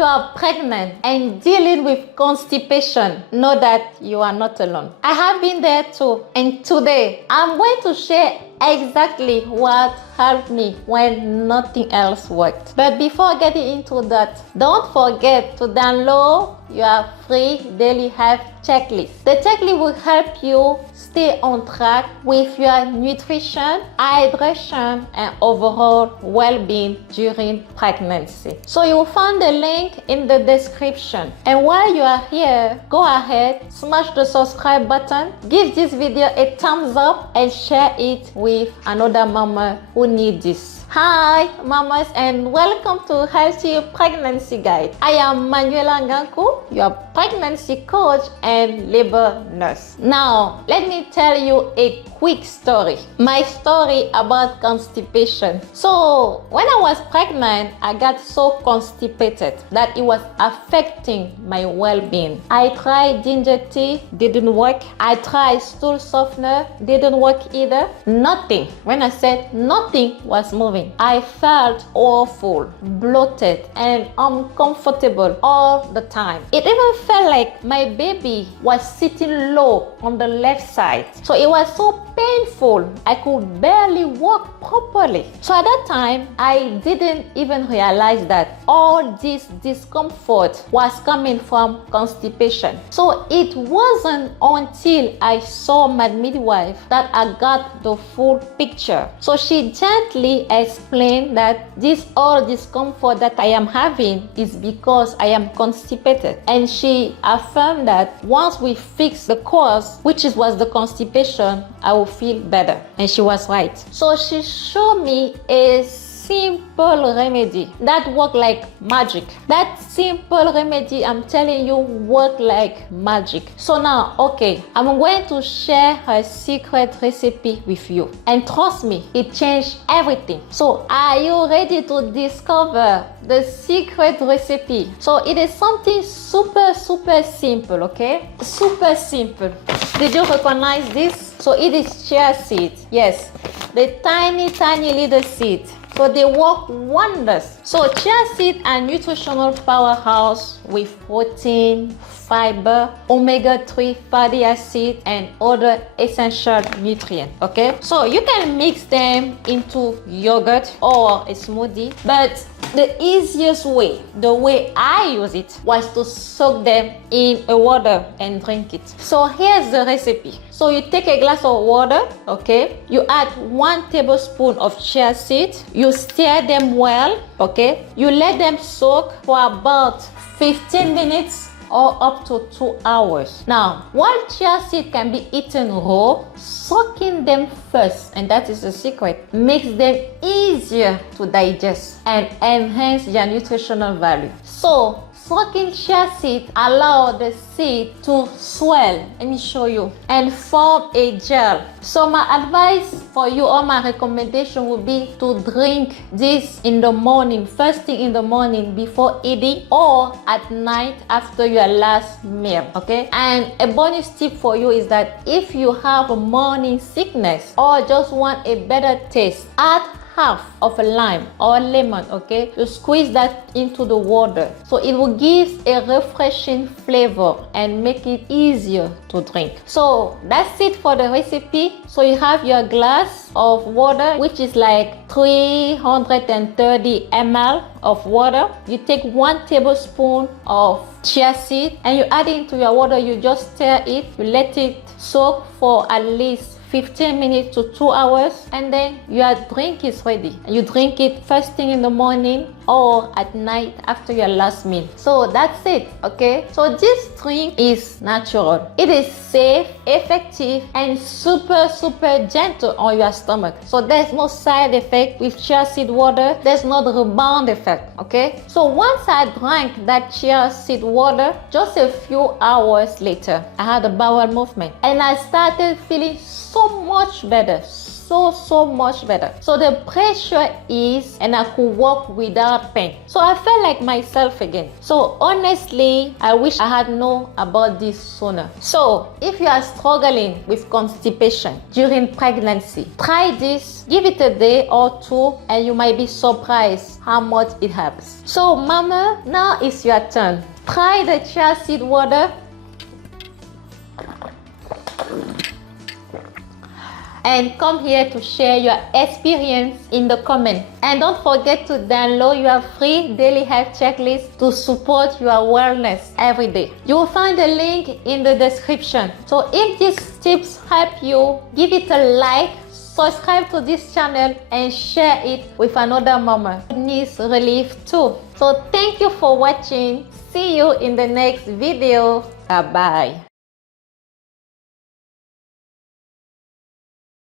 you are pregnant and dealing with constipation, know that you are not alone. I have been there too, and today I'm going to share exactly what helped me when nothing else worked. But before getting into that, don't forget to download your free daily health checklist. The checklist will help you stay on track with your nutrition, hydration, and overall well-being during pregnancy. So you will find the link in the description. And while you are here, go ahead, smash the subscribe button, give this video a thumbs up, and share it with another mama who needs this. Hi mamas, and welcome to Healthy Pregnancy Guide. I am Manuela Nganku, your pregnancy coach and labor nurse. Now, let me tell you a quick story. My story about constipation. So, when I was pregnant, I got so constipated that it was affecting my well-being. I tried ginger tea, didn't work. I tried stool softener, didn't work either. Nothing. When I said nothing was moving. I felt awful, bloated, and uncomfortable all the time. It even felt like my baby was sitting low on the left side. So it was so painful. I could barely walk properly. So at that time, I didn't even realize that all this discomfort was coming from constipation. So it wasn't until I saw my midwife that I got the full picture. So she gently explained that this all discomfort that I am having is because I am constipated. And she affirmed that once we fix the cause, which was the constipation, I will feel better. And she was right. So she showed me a simple remedy that worked like magic. That simple remedy, I'm telling you, worked like magic. So now, okay, I'm going to share her secret recipe with you. And trust me, it changed everything. So are you ready to discover the secret recipe? So it is something super simple, okay? Super simple. Did you recognize this? So it is chia seed. Yes, the tiny little seed. So they work wonders. So chia seed are nutritional powerhouse with protein, fiber, omega-3 fatty acid, and other essential nutrients. Okay, so you can mix them into yogurt or a smoothie, but the easiest way, the way I use it, was to soak them in a water and drink it. So here's the recipe. So you take a glass of water, okay? You add 1 tablespoon of chia seed. You stir them well, okay? You let them soak for about 15 minutes or up to 2 hours. Now, while chia seed can be eaten raw, soaking them first, and that is the secret, makes them easier to digest and enhance their nutritional value. So, soaking chia seed allows the seed to swell, let me show you, and form a gel. So my advice for you, or my recommendation would be to drink this in the morning, first thing in the morning before eating, or at night after your last meal, okay? And a bonus tip for you is that if you have a morning sickness or just want a better taste, add half of a lime or a lemon, okay? You squeeze that into the water, so it will give a refreshing flavor and make it easier to drink. So that's it for the recipe. So you have your glass of water, which is like 330 ml of water. You take 1 tablespoon of chia seed and you add it into your water. You just stir it, you let it soak for at least 15 minutes to 2 hours, and then your drink is ready. You drink it first thing in the morning or at night after your last meal. So that's it, okay? So this drink is natural. It is safe, effective, and super gentle on your stomach. So there's no side effect with chia seed water. There's no rebound effect, okay? So once I drank that chia seed water, just a few hours later, I had a bowel movement and I started feeling so much better, so much better. So the pressure is, and I could walk without pain. So I felt like myself again. So honestly, I wish I had known about this sooner. So if you are struggling with constipation during pregnancy, try this, give it a day or two, and you might be surprised how much it helps. So mama, now it's your turn. Try the chia seed water and come here to share your experience in the comment. And don't forget to download your free daily health checklist to support your wellness every day. You will find the link in the description. So if these tips help you, give it a like, subscribe to this channel, and share it with another mama who needs relief too. So thank you for watching. See you in the next video. Bye bye.